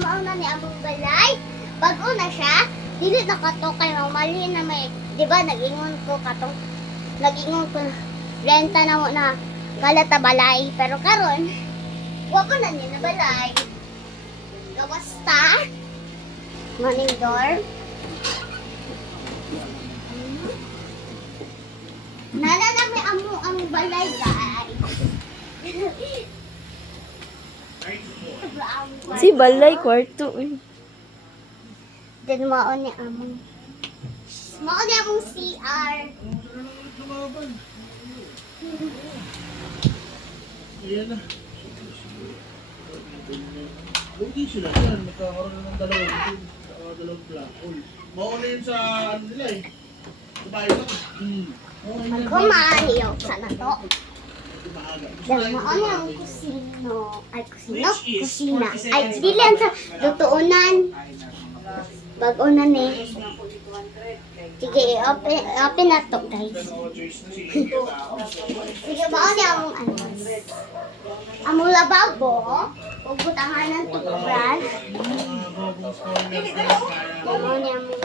mauna ni among balay. Bago na siya, dili na kato kay mali na may, di ba nag-ingon ko renta na mo na kalata balay. Pero karon, wag ko na niya na balay. Gawasta, maning door. Nana na may among balay, guys. Si balay kwarto eh. Then maon ni among CR. Ayan na. Lugi sila dyan. Nagkakaroon na ng dalawang black hole. Mauna yun sa ano nila eh. Kumain na. Kumahiyaw sana to. Maaga. Then maon ni among kusina. Ay, dili ang sa tutuunan. Bago na ni. Sige, open na to, guys. Sige, maon ni among among lababo. Huwag butangan ng toothbrush. Maon ni among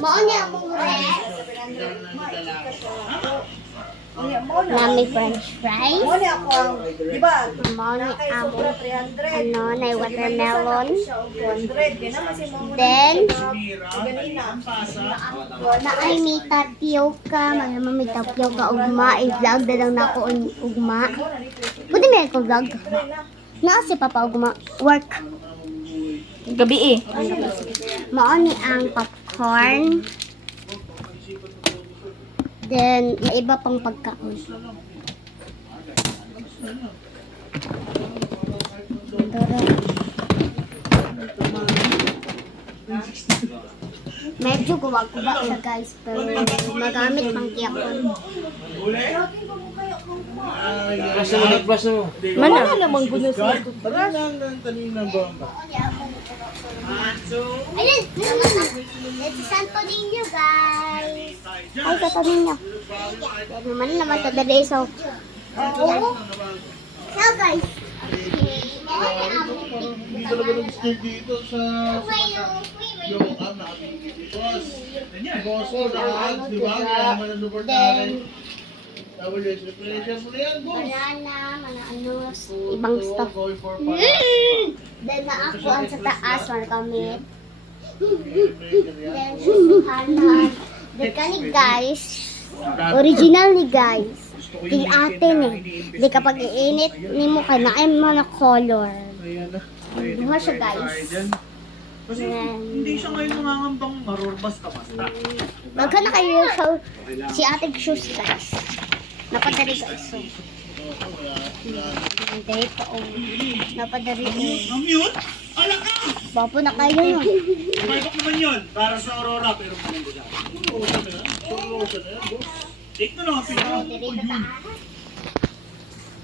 maon ni among rest. Nami french fries. Mo ni ako ang, di ba? Maon ni among 300. na watermelon. 200. Kaya naman si mo. Then, Ganina. na ay may tapioca. Mga may tapioca ugma. I-vlog na lang na ako ang ugma. Pwede may ako vlog. Na si Papa ugma. Work. Gabi eh. Maon ni ang popcorn. Then, may iba pang pagkaon. Medyo guwag-guwag siya, guys, pero magamit pang kiyakon. Mana namang guno sa Tanina bomba. Ayun! Let's si Santo Niño, guys! Ay, Santo Niño. Yan naman ito dali. So, so guys. Hindi talaga nag-stay dito sa yung anak. Boss ko lahat, di ba? Kailangan ng lugar natin. WS, reparation mo na yan, boss. Banana, ano, ibang stuff. Then na ako ang sa taas, markamit. Then, susuhanan. Then kani guys, original ni guys. Kay ate ni. Di kapag iinit ni mo ka na, ay mga color. Ayan na. Buha siya guys. Kasi hindi siya ngayon nangangambang maror basta-basta. Magka na kayo sa si ate shoes guys. Napadari guys. So, dito oh. Napadari oh. Ang yun? Ala ka! Bapo na kayo yun. Maibok naman yun. Para sa Aurora pero maganda siya. Take na lang ang pinaka ko yun.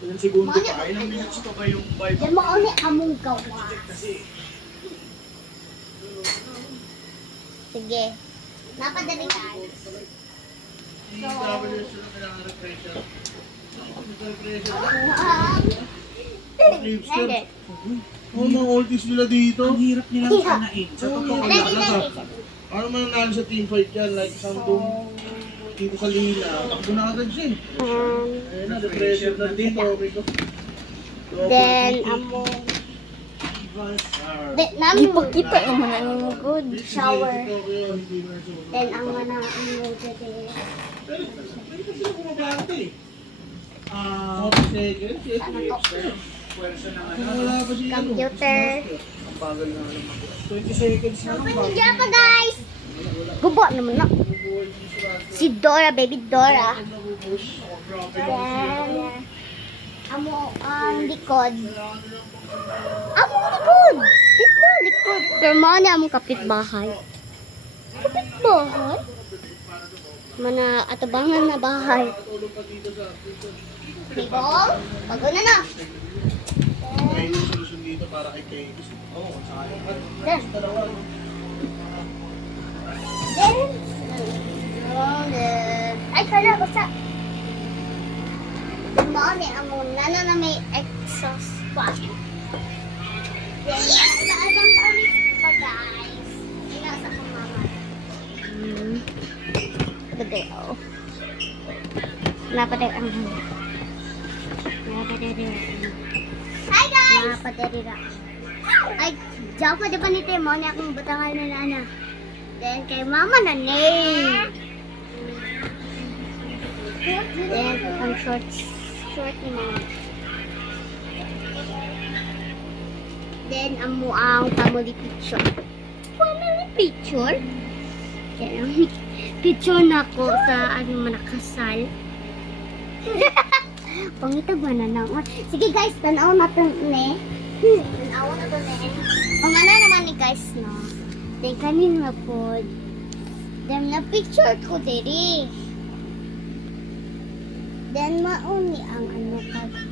Ilang segundo pa? Ilang minutes pa ba yung vibe? Yan mo ni among gawa. Sige. Napadali guys. Hindi WS na kailangan reparation. Hindi. Oh, mga oldies nila dito. Ang hirap nilang sanain. Sa totoo lang. Ano man nanalo sa team fight yan, like Samtung dito sa Lina. Takbo na agad siya eh. Ayun na, depression na dito. Okay ko. Then, among... Namin mo. Ipakita naman ang good. Shower. Hindi na Then, ang mga ano dito. Pero sila bumabante eh. Ah, 40 seconds. Yes, Ano to? pwersa na Wala pa siya. Computer. Ang bagal na naman. 20 seconds na lang. Hindi pa guys. Gubo naman na. Si Dora, baby Dora. Then, amo ang likod. Amo ang likod. Dito, likod. Pero mga na among kapitbahay. Kapitbahay? Mana atabangan na bahay. Bigol, bago na na. May solusyon dito para kay Kayus. Oo, sayang. Then, ay, kala, basta. Mga ni among nana na may exhaust fan. Then, naalang kami pa guys. Inasa ko mama. Gede, oh. Napatay ang Hi guys! Napatay ay, diyan pa di ba ni Timo ni akong butangan na nana. Then, kay mama na name. Then, ang short ni mama. Then, ang family picture. Family picture? Then, picture na ko sa manakasal. Pangitag ba na naman? Sige guys, tanaw na ito ne. Tanaw na ito ne. Mga na naman ni guys, no? Then, kanin na po. Then, na-picture ko diri. Then, mauni ang ano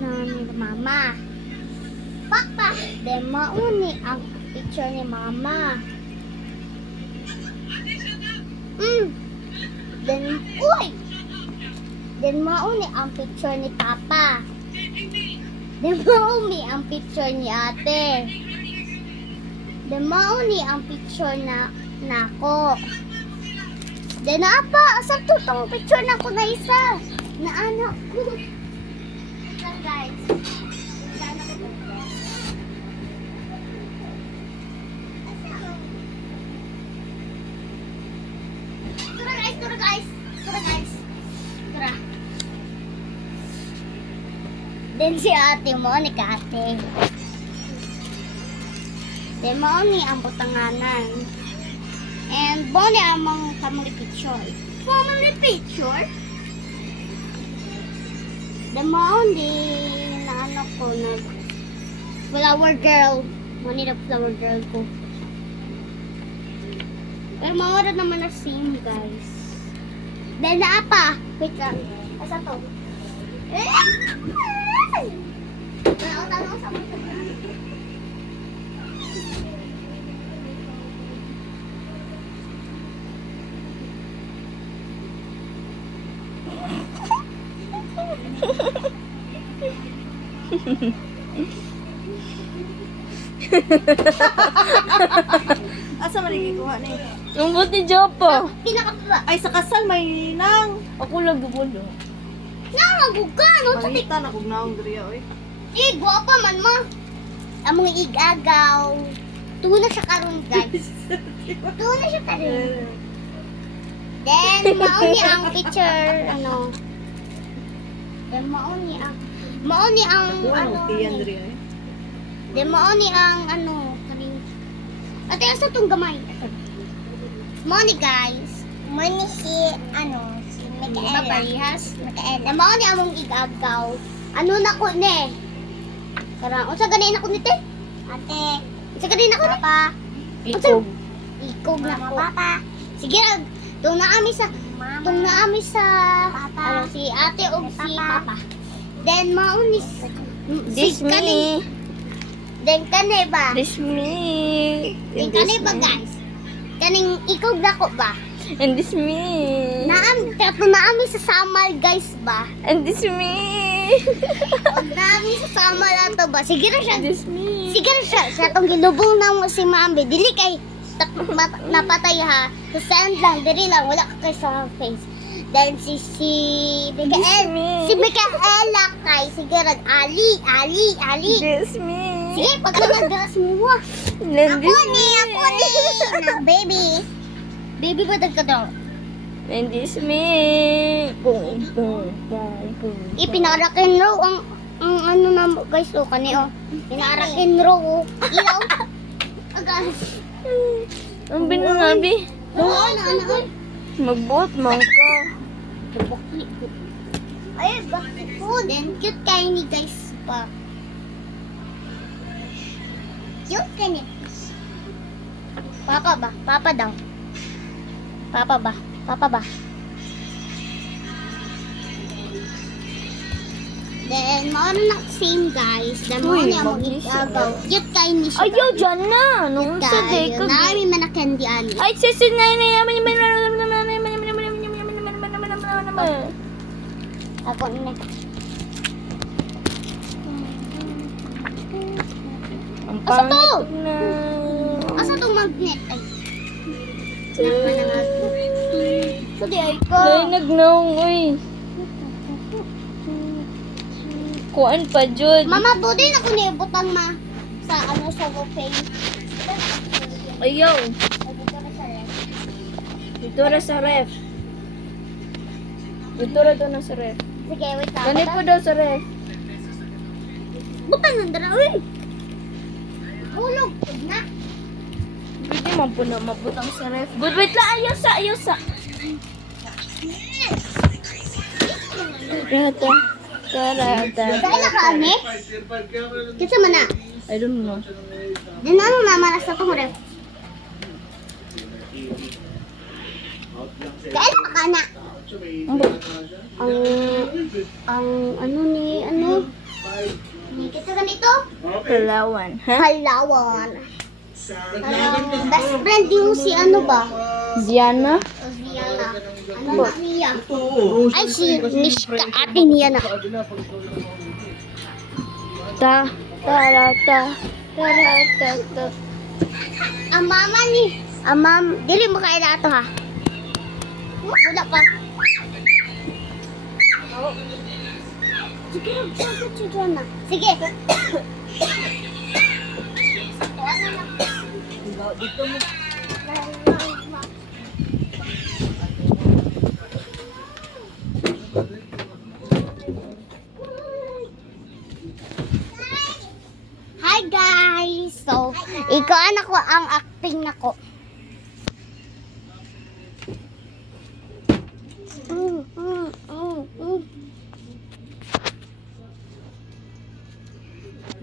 na ni mama. Papa! Then, mauni ang picture ni mama. Then, uy! Then, mauni ang picture ni papa. Then, mauni ang picture ni ate. Then, mauni ang picture na nako. Then, apa? Asal to tong picture na ko na isa? Na anak ko. Lang guys. Tura guys. Then si ate mo, ni Kate. Then mo ni ang butanganan. And mo ni among family picture. Family picture? Then mo ni na ano ko na flower girl. Mo ni na flower girl ko. Pero mawala naman na same guys. Then na apa? Wait lang. Asa to? Tanong sa mga. Asa man gikuha ni? Ang buti Jopo. Pinakababa. Ay sa kasal may nang. Ako lang gubulo. Namagugan. Ano sa Mangita na kog naong diri oy. guwapa man mo. Among igagaw. Tuna siya karon guys. Tuna siya karon. Then, mauni ang picture, ano. Then, mauni ang, ano. Tiyan diri oy. Then, mauni ang, ano, kaning, ate, asa itong gamay? Mauni, guys. Mauni si, ano, si Micaela. Parehas? Micaela. Then, mauni among igagaw. Ano na ko, ne? Karang, unsa ganin ako nite? Ate. Unsa ganin ako, Papa? Ikog. Ikog na ko. Papa. Sige, tung naami sa Papa. Ano, si ate o si Papa. Then, maunis. This me. Then, kane ba? This me. Then, kane ba, guys? Kaning ikog na ko ba? And this me. Naami sa samal, guys ba? And this me. Huwag naami sa samal ato ba? Sige na siya. This me. Sige na siya. Sa itong ginubong na mo si Mambi. Dili kay napatay ha. Sa sand lang. Dili lang. Wala ka kay sa face. Then si Micaela kay siguro Ali. This me. Sige, pag nag-dress mo. And Ako ni. Na, baby. Baby ba ka daw? And this me. Boom, boom, boom, boom. Ipinarakin raw ang ano na mo, guys, o kani o. Pinarakin raw o. Ilaw. Agas. Ang binabi. Oo, ano. Magbuot man ka. Ay, bakit po? Then, cute kayo ni guys pa. Cute ka ni. Papa ba? Papa daw. Papa ba? Papa ba? Then, maano na same guys. Then, maano Uy, niya mo mag-isip. igagaw. Cute kayo ni siya. Ayaw, dyan na. Nung sa day ka. Nami man na candy ali. Ay, sisinay na yaman yaman. Ako na. Ang Asa to? Pangit na. Asa tong magnet? Ay. Sudi ay ko. Ay, nagnaong, uy. Kuan pa, Jud. Mama, budi na ko butang ma. Sa ano, sa buffet. Ayaw. Dito na sa ref. Dito ra sa ref. Dito ra to na sa ref. Sige, wait lang. Ganit po daw sa ref. Butang nandara, uy. Hulog. Na. Pwede man po na mabutang sa ref. Good, wait lang. Ayaw sa. Tarata. Tarata. Kaya ka, ane? Kitsa man na. I don't know. Din ano naman sa tong ref. Kaya ka na. Ang ano ni ano? Kita ganito? Palawan. Ha? Halawan. Best friend yung si ano ba? Ziana? O Ziana. Ano ba niya? Ay si Mishka ate niya na. Ta. Tarata. Tarata. Ta. Ang mama ni. Ang dili mo kaya na ito ha. Wala pa. Sige, sige na. Sige. Dito mo. Hi guys! So, ikaw anak ko ang acting nako.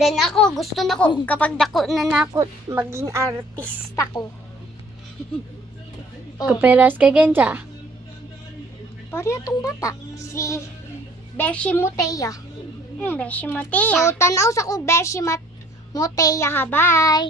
Then ako, gusto na ko, kapag dako na nako, maging artista ko. Kaperas ka gensa. Pari itong bata, si Beshi Moteya. Beshi Moteya. So, tanaw sa ko Beshi Moteya ha, bye!